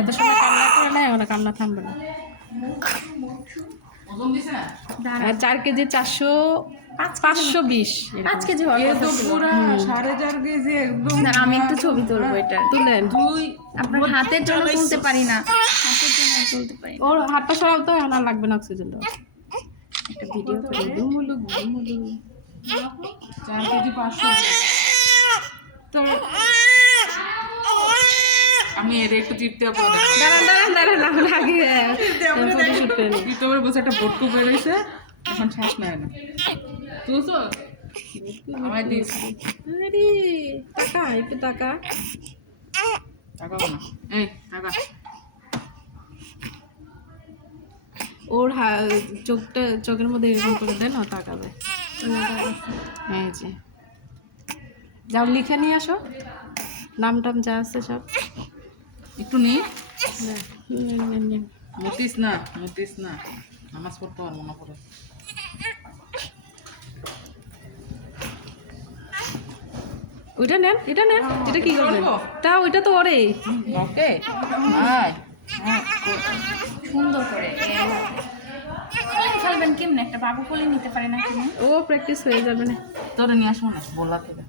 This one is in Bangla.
এত সময় কান্না করে না, ওরা কান্না থামবে না। আর 4 কেজি 520 5 কেজি হওয়ার কথা ছিল। 4.5 কেজি একদম। না, আমি একটু ছবি তুলবো এটা। তুলেন। আপনার হাতের জন্য তুলতে পারি না, হাতের জন্য তুলতে পারি না। ওর হাতটা সরাও তো, এখন আর লাগবে না অক্সিজেন দেওয়া। একটা ভিডিও করে গুলুমুলু গুলুমুলু। 4 কেজি 500। তো আমি এর একটু চিপতে পরে দেখো। দাঁড়ান আমরা আগে ফটোশুট করে নিই। ইউটিউবের বসে একটা ভটকু বের হইছে, এখন শ্বাস নেয় না। তুলছো? আমায় দিস। আরে টাকা, একটু টাকা। তাকাবো না। এই টাকা। ওর চোখের মধ্যে এরকম করে দেন, ও তাকাবে। এই যে যাও লিখে নিয়ে আসো, নাম টাম যা আছে সব। একটু নি। নিন। মতিস না। নামাজ পড়তে আর মনে পড়ে। ওইটা নেন, এটা কি করবেন? তা ওইটা তো ওরে। ওকে। আয়। সুন্দর করে ফেলবেন কেমনে? একটা বাবু কোলে নিতে পারে না কেমন? ও প্র্যাকটিস হয়ে যাবে না। তোরে নিয়ে আসবো না, বলা থেকে।